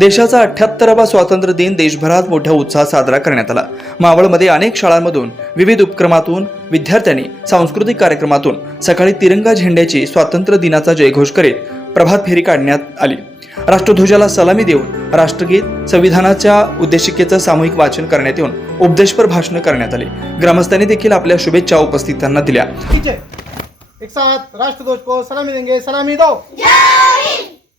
देशाचा अठ्याहत्तरावा स्वातंत्र्य दिन देशभरात मोठ्या उत्साहात साजरा करण्यात आला. मावळमध्ये अनेक शाळांमधून विविध उपक्रमातून विद्यार्थ्यांनी सांस्कृतिक कार्यक्रमातून सकाळी तिरंगा झेंड्याची स्वातंत्र्य दिनाचा जयघोष करीत प्रभात फेरी काढण्यात आली. राष्ट्रध्वजाला सलामी देऊन राष्ट्रगीत संविधानाच्या उद्देशिकेचं सामूहिक वाचन करण्यात येऊन उपदेशपर भाषणं करण्यात आली. ग्रामस्थांनी देखील आपल्या शुभेच्छा उपस्थितांना दिल्या. एक साथ राष्ट्रध्वज को सलामी देंगे. सलामी दो.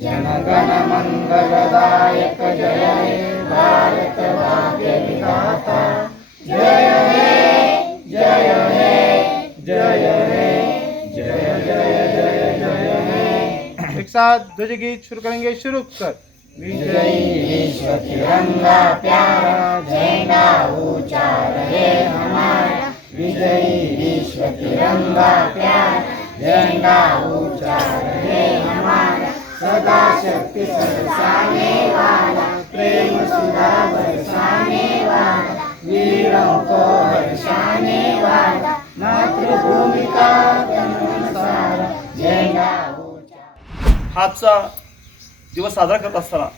जनगणमङ्गलदायक जय हे भारतभाग्यविधाता जय हे जय हे जय हे जय जय जय जय हे एक साथ ध्वज गीत शुरू करेंगे शुरू कर विजयी विश्व तिरंगा प्यारा झंडा ऊँचा रहे हमारा विजयी विश्व तिरंगा प्यारा झंडा ऊँचा रहे आजचा दिवस साजरा करत असताना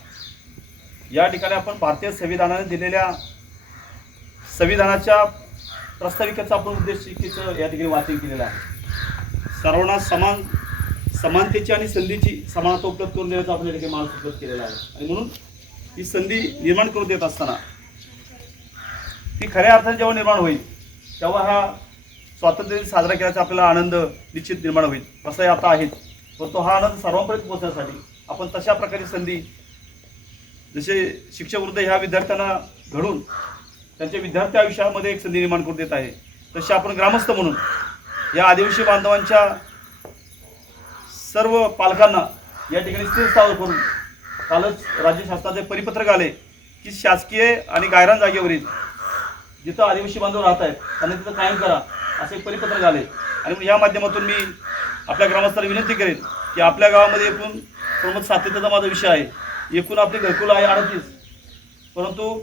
या ठिकाणी आपण भारतीय संविधानाने दिलेल्या संविधानाच्या प्रस्ताविकेचा आपण उद्देशिकेचं या ठिकाणी वाचन केलेलं आहे. सर्वांना समान समानतेची आणि संधीची समानता उपलब्ध करून देण्याचा आपण या ठिकाणी मार्ग उपलब्ध केलेला आहे. आणि म्हणून ही संधी निर्माण करून देत असताना ती खऱ्या अर्थाने जेव्हा निर्माण होईल तेव्हा हा स्वातंत्र्य दिन साजरा केल्याचा आपल्याला आनंद निश्चित निर्माण होईल. तसाही आता आहेत परंतु हा आनंद सर्वांपर्यंत पोहोचण्यासाठी आपण तशा प्रकारची संधी जसे शिक्षक वृद्ध ह्या विद्यार्थ्यांना घडून त्यांच्या विद्यार्थी आयुष्यामध्ये एक संधी निर्माण करून देत आहे तसे आपण ग्रामस्थ म्हणून या आदिवासी बांधवांच्या सर्व पालकांना या ठिकाणी स्थिरस्थावर करून कालच राज्य शासनाचे परिपत्रक आले की शासकीय आणि गायरान जागेवरील जिथं आदिवासी बांधव राहत आहेत त्यांना तिथं कायम करा असे परिपत्रक आले. आणि मग या माध्यमातून मी आपल्या ग्रामस्थांना विनंती करेन की आपल्या गावामध्ये एकूण प्रमुख सातत्याचा माझा विषय आहे. एकूण आपले घरकुल आहे अडतीस. परंतु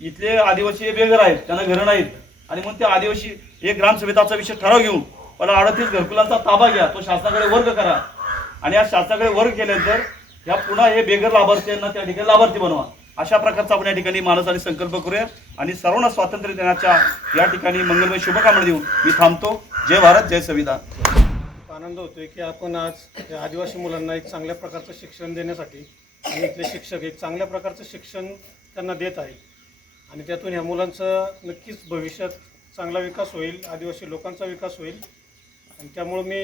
इथले आदिवासी बेघर आहेत त्यांना घरं नाहीत. आणि मग ते आदिवासी एक ग्रामसभेताचा विषय ठराव घेऊन पण अडतीस घरकुलांचा ताबा घ्या तो शासनाकडे वर्ग करा. आणि या शासनाकडे वर्ग केल्यानंतर ह्या पुन्हा हे बेगर लाभार्थ्यांना त्या ठिकाणी लाभार्थी बनवा. अशा प्रकारचा आपण या ठिकाणी मानस आणि संकल्प करूया आणि सर्वांना स्वातंत्र्य देण्याच्या या ठिकाणी मंगलमय शुभकामना देऊन मी थांबतो. जय भारत जय संविधान. आनंद होतोय की आपण आज या आदिवासी मुलांना एक चांगल्या प्रकारचं शिक्षण देण्यासाठी आणि इथले शिक्षक एक चांगल्या प्रकारचं शिक्षण त्यांना देत आहेत. आणि त्यातून ह्या मुलांचं नक्कीच भविष्यात चांगला विकास होईल आदिवासी लोकांचा विकास होईल. आणि त्यामुळं मी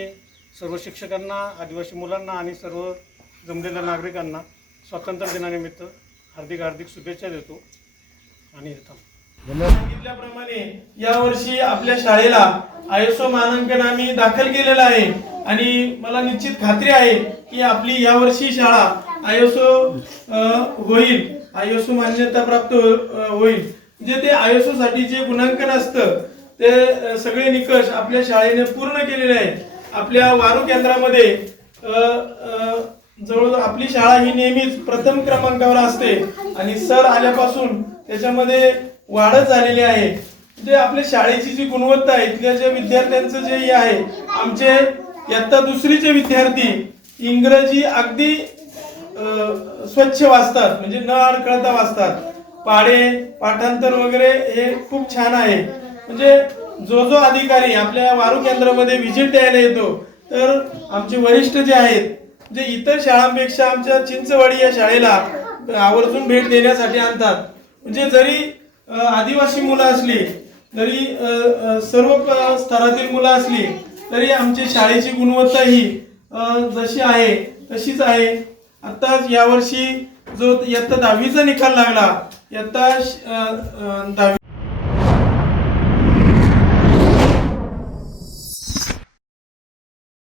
सर्व शिक्षकांना आदिवासी मुलांना आणि सर्व जमलेल्या नागरिकांना स्वातंत्र्य दिनानिमित्त हार्दिक हार्दिक शुभेच्छा देतो आणि सांगितल्याप्रमाणे यावर्षी आपल्या शाळेला आयएसओ मानांकन आम्ही दाखल केलेलं आहे. आणि मला निश्चित खात्री आहे की आपली यावर्षी शाळा आयएसओ होईल. आयएसओ मान्यता प्राप्त होईल. म्हणजे ते आयएसओ साठी जे गुणांकन असतं ते सगळे निकष आपल्या शाळेने पूर्ण केलेले आहेत. आपल्या वारू केंद्रामध्ये जवळजवळ आपली शाळा ही नेहमीच प्रथम क्रमांकावर असते. आणि सर आल्यापासून त्याच्यामध्ये वाढत झालेली आहे. जे आपल्या शाळेची जी गुणवत्ता आहे इथल्या ज्या विद्यार्थ्यांचं जे हे आहे आमचे इयत्ता दुसरीचे विद्यार्थी इंग्रजी अगदी स्वच्छ वाचतात. म्हणजे न अडखळता वाचतात. पाढे पाठांतर वगैरे हे खूप छान आहे. म्हणजे जो जो अधिकारी आपल्या वारू केंद्रामध्ये व्हिजिट द्यायला येतो तर आमचे वरिष्ठ जे आहेत जे इतर शाळांपेक्षा आमच्या चिंचवाडी या शाळेला आवर्जून भेट देण्यासाठी आणतात. म्हणजे जरी आदिवासी मुलं असली तरी सर्व स्तरातील मुलं असली तरी आमची शाळेची गुणवत्ता ही जशी आहे तशीच आहे. आत्ताच यावर्षी जो इयत्ता दहावीचा निकाल लागला इयत्ता श- दहावी